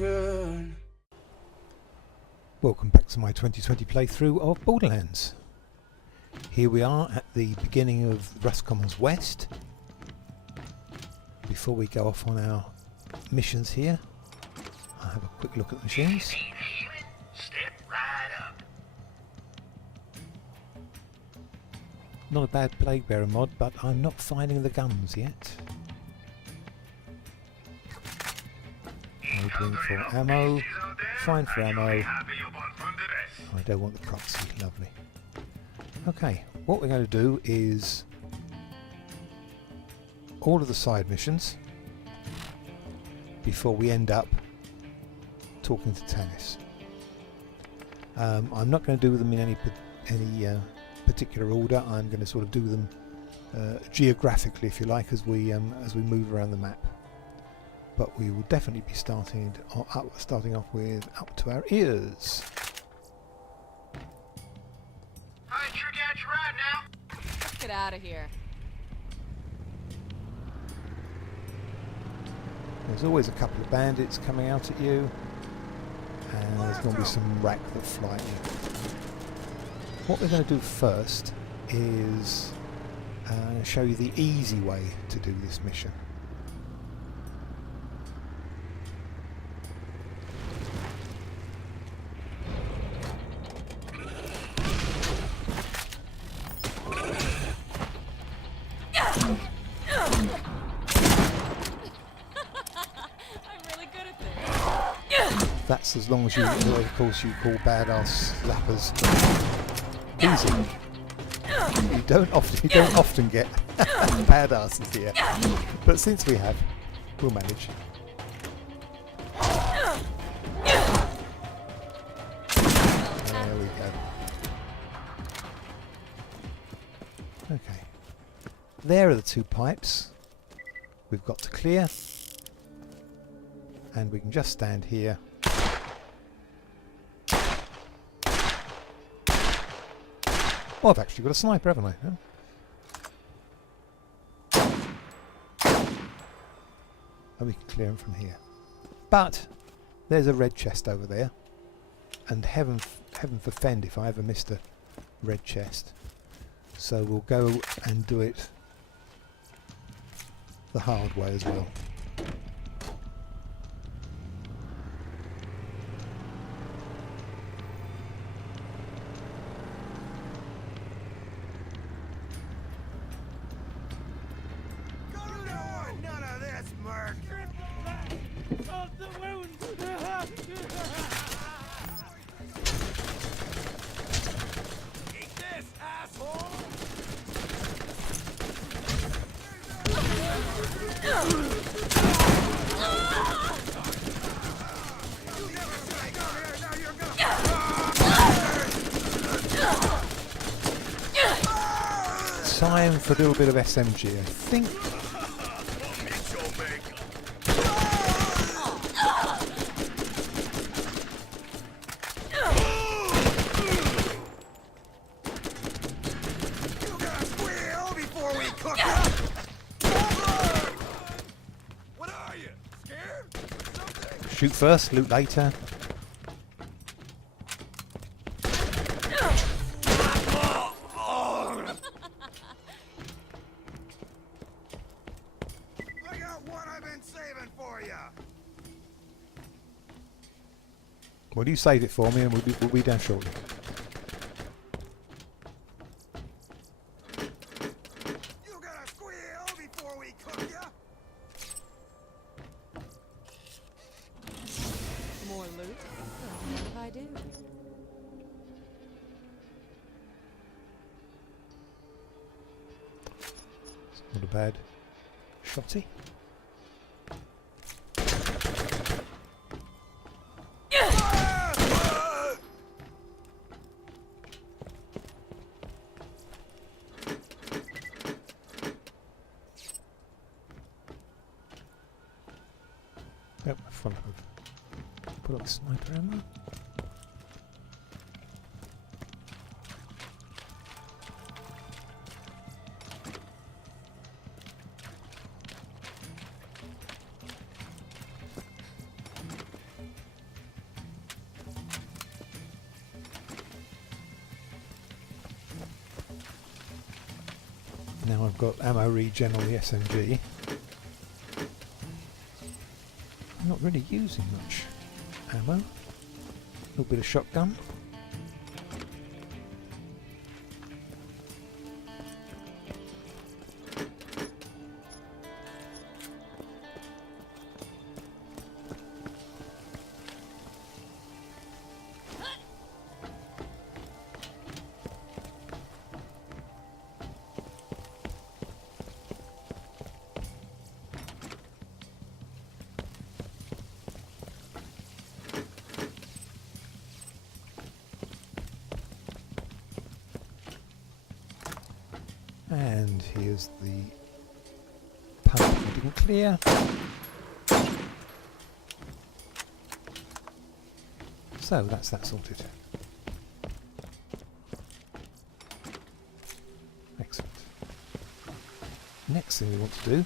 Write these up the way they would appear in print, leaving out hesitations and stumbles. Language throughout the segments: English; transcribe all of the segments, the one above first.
good. Welcome back to my 2020 playthrough of Borderlands. Here we are at the beginning of Rust Commons West. Before we go off on our missions here, I'll have a quick look at the machines. Step right up. Not a bad Plague Bearer mod, but I'm not finding the guns yet. Opening for ammo. Fine for ammo. I don't want the proxy. Lovely. Okay, what we're going to do is all of the side missions before we end up talking to Tannis. I'm not going to do them in any particular order. I'm going to sort of do them geographically, if you like, as we move around the map. But we will definitely be starting off with Up to Our Ears. I sure got you right now. Let's get out of here. There's always a couple of bandits coming out at you, and there's going to be some wrack that fly at you. What we're going to do first is show you the easy way to do this mission. That's as long as you, of course, you call badass slappers easy. You don't often get badasses here, but since we have, we'll manage. There we go. Okay, there are the two pipes we've got to clear, and we can just stand here. Oh, I've actually got a sniper, haven't I? Huh? And we can clear him from here. But there's a red chest over there, and heaven forfend if I ever missed a red chest. So we'll go and do it the hard way as well. Time for a little bit of SMG, I think. Shoot first, loot later. Well, you save it for me and we'll be down shortly. You gotta squeal before we cook ya. More loot? What if I do? It's not a bad shotty. Yep, front of. Put up sniper ammo. I've got ammo regen on the SMG. I'm not really using much ammo. A little bit of shotgun. And here's the pump we didn't clear. So that's that sorted. Excellent. Next thing we want to do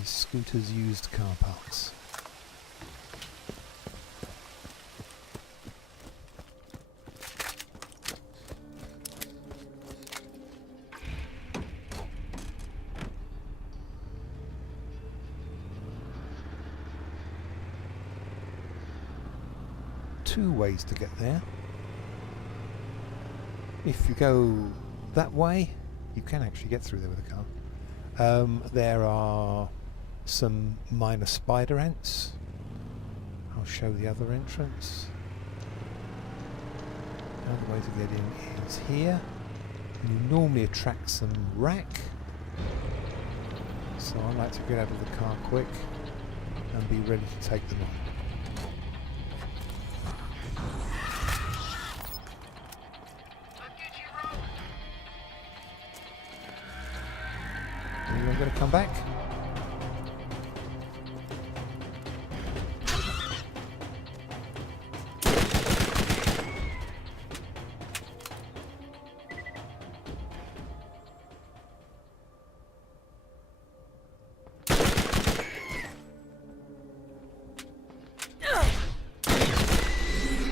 is Scooter's used car parts. Two ways to get there. If you go that way, you can actually get through there with a car. There are some minor spider ants. I'll show the other entrance. Another way to get in is here. You normally attract some rack, so I like to get out of the car quick and be ready to take them on. Anyone going to come back?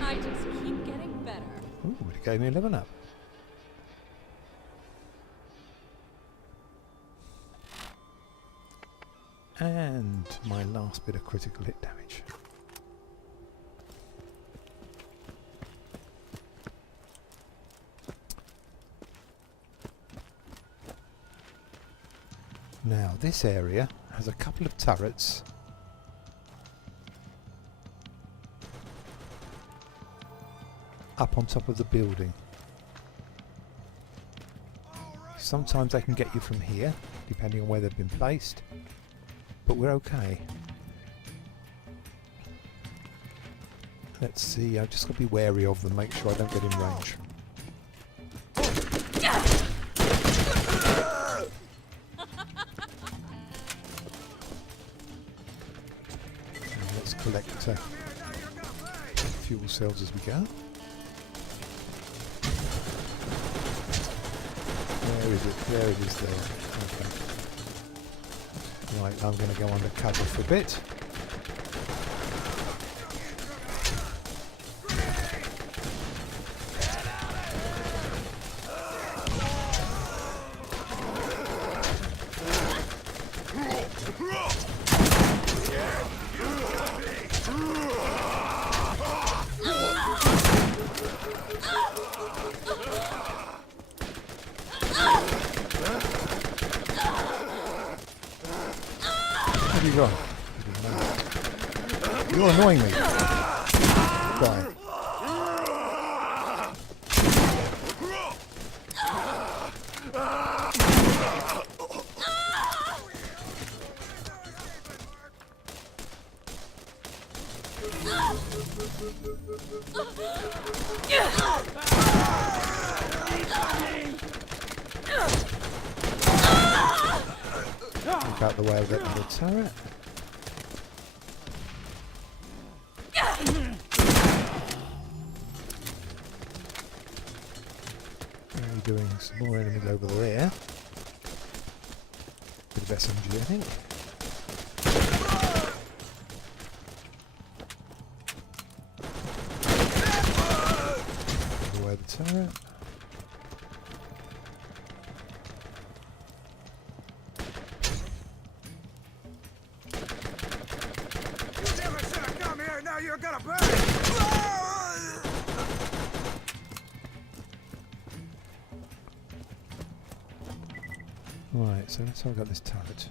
I just keep getting better. Ooh, but it gave me 11 up. And my last bit of critical hit damage. Now this area has a couple of turrets up on top of the building. Sometimes they can get you from here, depending on where they've been placed. But we're okay. Let's see, I've just got to be wary of them, make sure I don't get in range. And let's collect fuel cells as we go. Where is it? There it is there. Okay. Right, I'm going to go undercover for a bit. Where have you gone? You're annoying me. Die. Keep out the way of that little turret. We're doing some more enemies over there. Bit of SMG, I think. Out the way of the turret. Right, so let's have a look at this turret.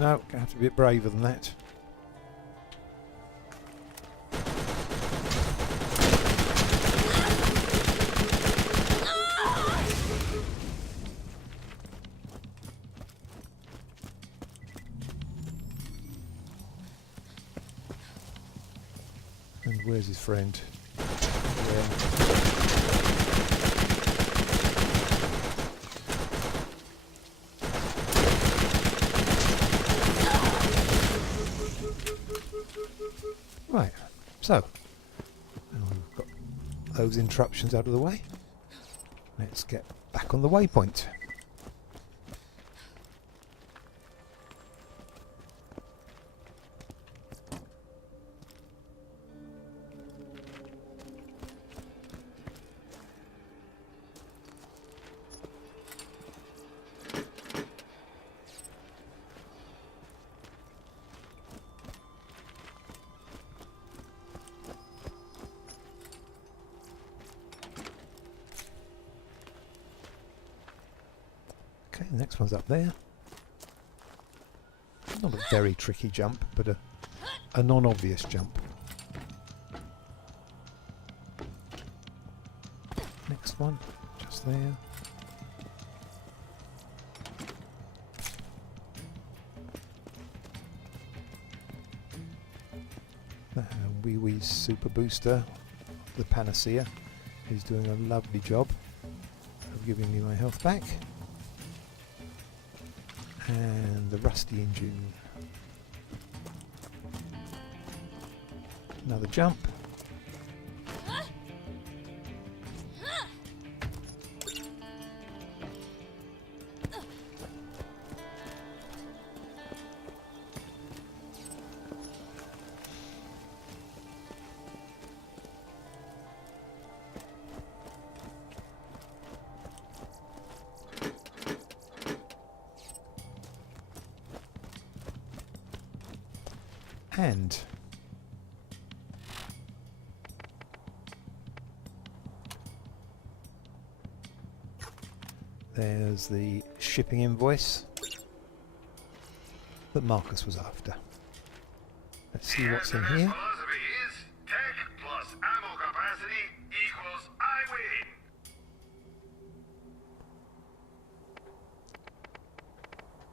No, gonna have to be a bit braver than that. And where's his friend? Yeah. Right, so now we've got those interruptions out of the way. Let's get back on the waypoint. Okay, the next one's up there. Not a very tricky jump, but a non-obvious jump. Next one, just there. Wee Wee Super Booster, the Panacea, is doing a lovely job of giving me my health back. And the rusty engine. Another jump. And there's the shipping invoice that Marcus was after. Let's see what's in here.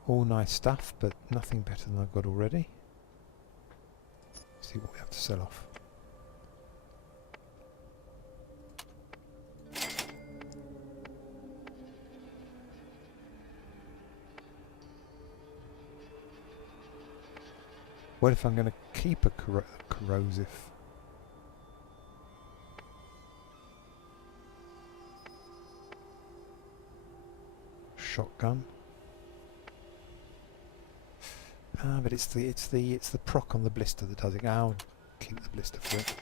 All nice stuff, but nothing better than I've got already. See what we have to sell off. What if I'm going to keep a corrosive? Shotgun. Ah, but it's the proc on the blister that does it. I'll keep the blister for it.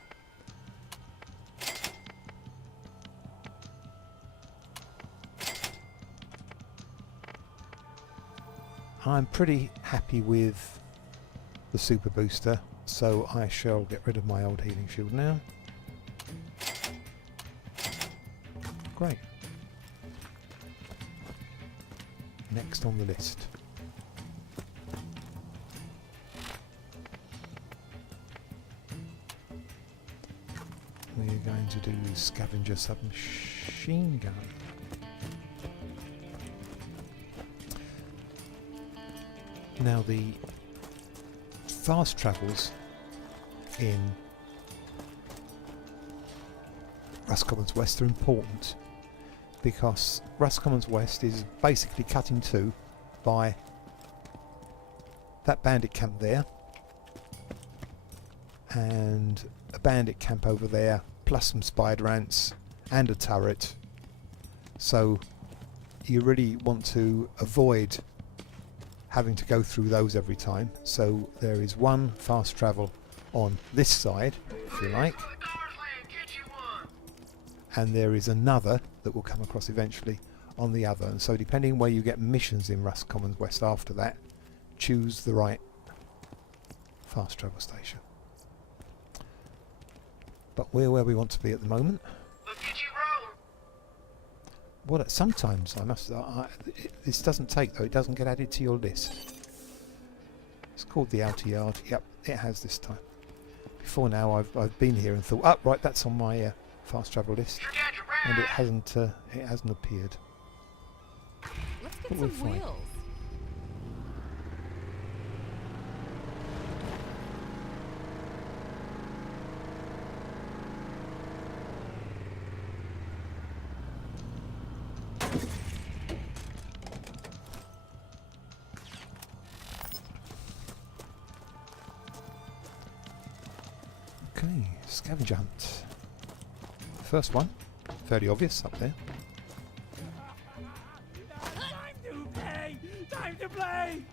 I'm pretty happy with the super booster, so I shall get rid of my old healing shield now. Great. Next on the list. We're going to do scavenger submachine gun. Now the fast travels in Rust Commons West are important because Rust Commons West is basically cut in two by that bandit camp there and a bandit camp over there, plus some spider ants and a turret. So you really want to avoid having to go through those every time. So there is one fast travel on this side, if you like, and there is another that will come across eventually on the other. And so depending where you get missions in Rust Commons West after that, choose the right fast travel station. But we're where we want to be at the moment. Look at you roll. What sometimes I must. This doesn't take though. It doesn't get added to your list. It's called the outer yard. Yep, it has this time. Before now, I've been here and thought, oh right, that's on my fast travel list, and it hasn't appeared. Let's But get we're some fine. wheels. Okay, scavenger hunt. First one, fairly obvious up there. Time to play! Time to play!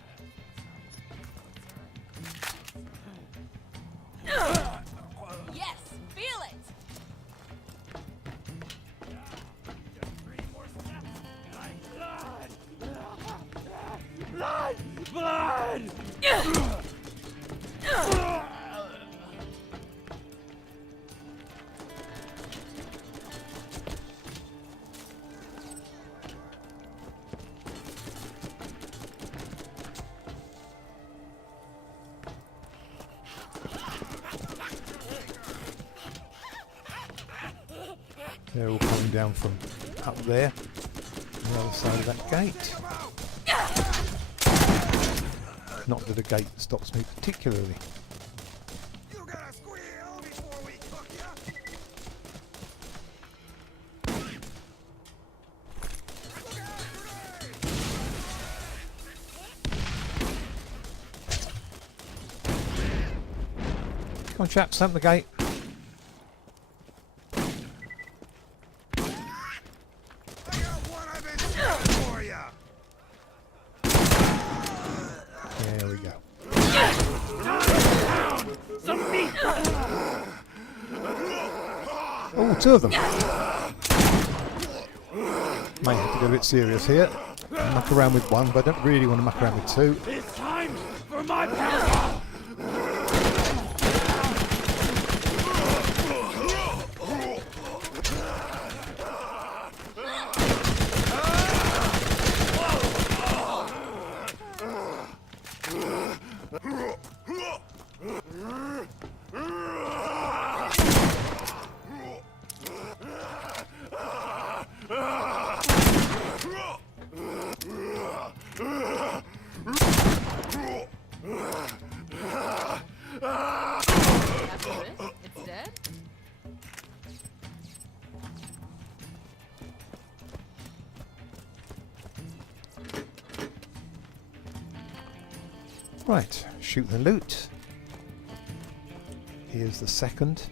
Yes, feel it. Blood! Blood! They're all coming down from up there, on the other side of that gate. Not that a gate stops me particularly. You gotta squeal before we cook ya! Look out, grenade! Come on chaps, open the gate. I got one I've been saving for ya! There we go. Some meat! Oh, two of them. May have to get a bit serious here. Muck around with one, but I don't really want to muck around with two. It's time for my power! After this, it's dead. Right, shoot the loot. Here's the second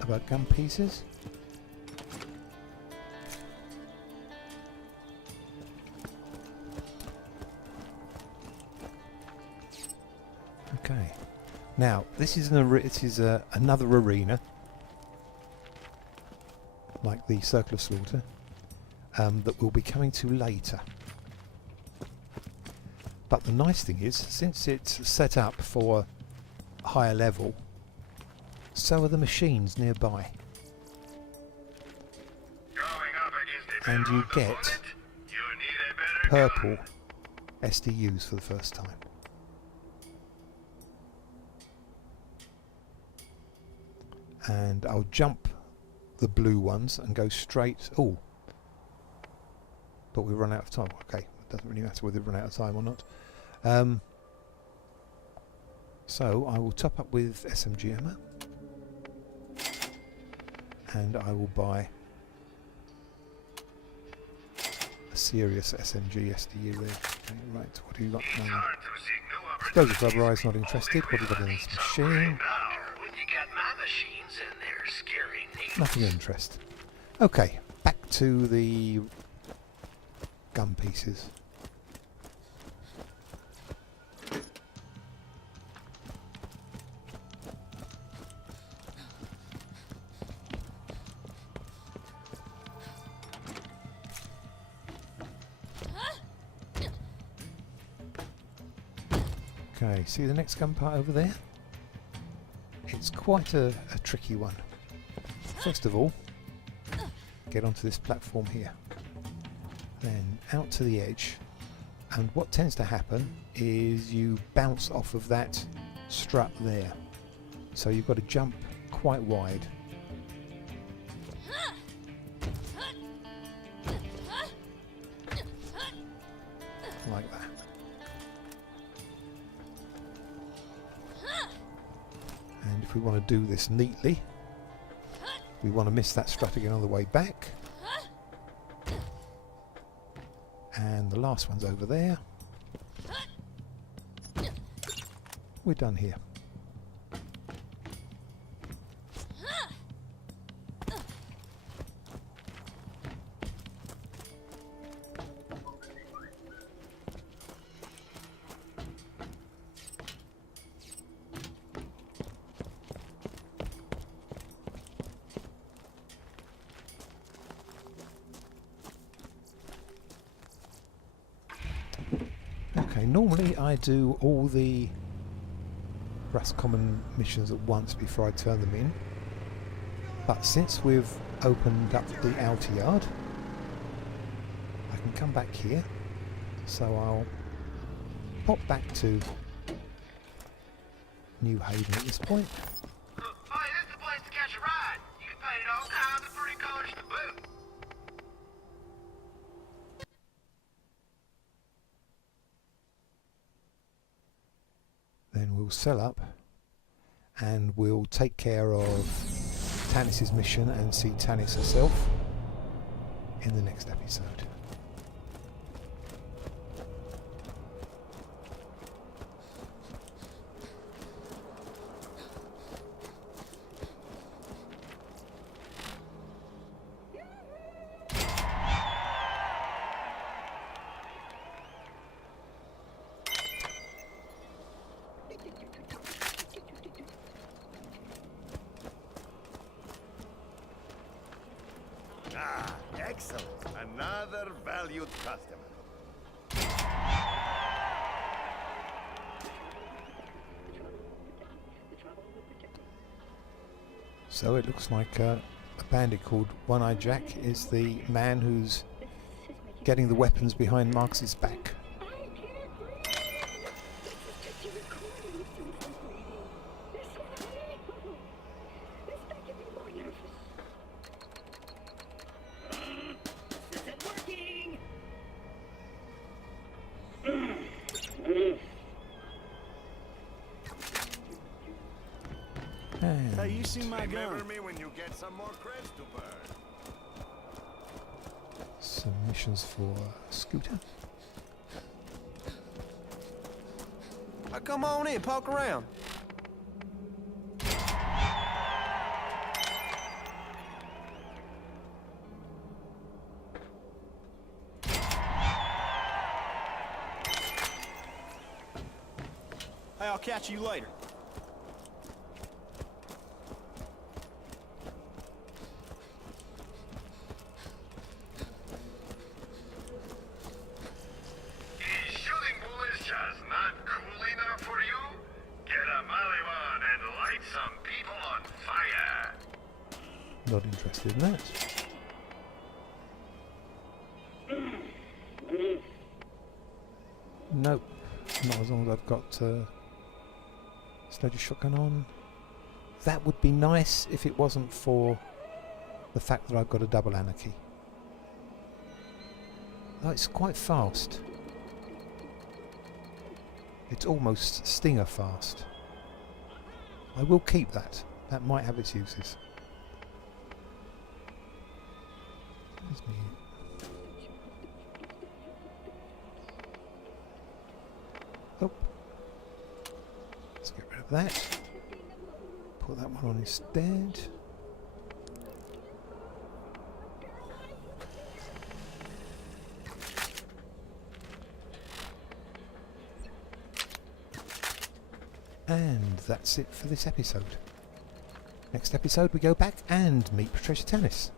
of our gun pieces. Okay, now this is another arena, like the Circle of Slaughter, that we'll be coming to later. But the nice thing is, since it's set up for higher level, so are the machines nearby. And you get purple SDUs for the first time. And I'll jump the blue ones and go straight. Oh, but we run out of time. Okay, it doesn't really matter whether we run out of time or not. So I will top up with SMG ammo, and I will buy a serious SMG SDU there. Okay, right, what do you got now? Explosive rubberized, not interested. What do you got in this machine? Nothing of interest. Okay, back to the gun pieces. Okay, see the next gun part over there? It's quite a tricky one. First of all, get onto this platform here. Then out to the edge. And what tends to happen is you bounce off of that strut there. So you've got to jump quite wide. Like that. And if we want to do this neatly, we want to miss that strut again on the way back. And the last one's over there. We're done here. Okay, normally I do all the Rust Common missions at once before I turn them in, but since we've opened up the outer yard, I can come back here, so I'll pop back to New Haven at this point. Hey, this is the place to catch a ride. You can paint it all kinds of pretty colors to boot. Then we'll sell up and we'll take care of Tanis's mission and see Tanis herself in the next episode. Ah, excellent. Another valued customer. So it looks like a bandit called One-Eyed Jack is the man who's getting the weapons behind Marx's back. Hey, you see my Remember gun? me when you get some more creds to burn. Some missions for Scooter. Come on in, poke around. Hey, I'll catch you later. Shooting bullets just not cool enough for you? Get a Maliwan and light some people on fire. Not interested in that. Nope. Not as long as I've got Sledge Shotgun on. That would be nice if it wasn't for the fact that I've got a double anarchy. Oh, it's quite fast. It's almost Stinger fast. I will keep that. That might have its uses. There's me. Oh. Let's get rid of that. Put that one on instead. And that's it for this episode. Next episode we go back and meet Patricia Tanis.